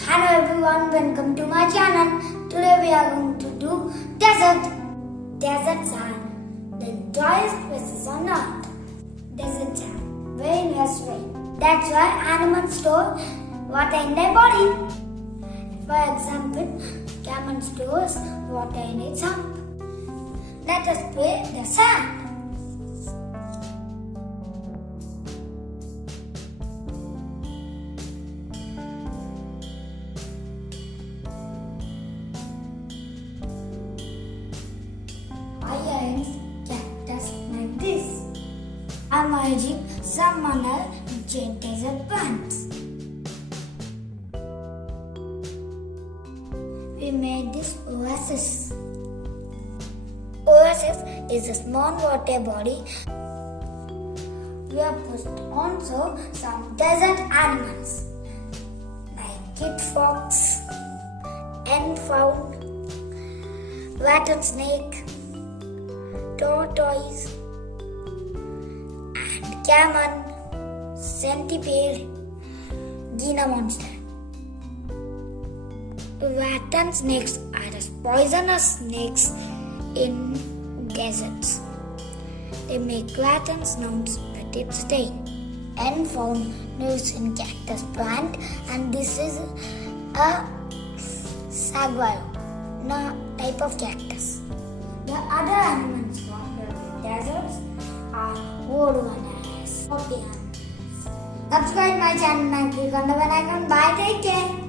Hello everyone, welcome to my channel. Today we are going to do desert. Deserts are the driest places on earth. Deserts have very less rain. That's why animals store water in their body. For example, camel stores water in its hump. Let us play the sand. Ions cactus like this. I'm urging some other giant desert plants. We made this oasis. Oasis is a small water body. We have put also some desert animals like kid fox, hen fawn, rattle snake, tortoise, and camel, centipede, Gila Monster. Rattle snakes are the poisonous snakes in deserts. They make rattle sounds but it sting. And found lives in cactus plant, and this is a saguaro, type of cactus. The other animals found in deserts are roadrunners. Subscribe my channel and click on the bell icon. Bye, take care.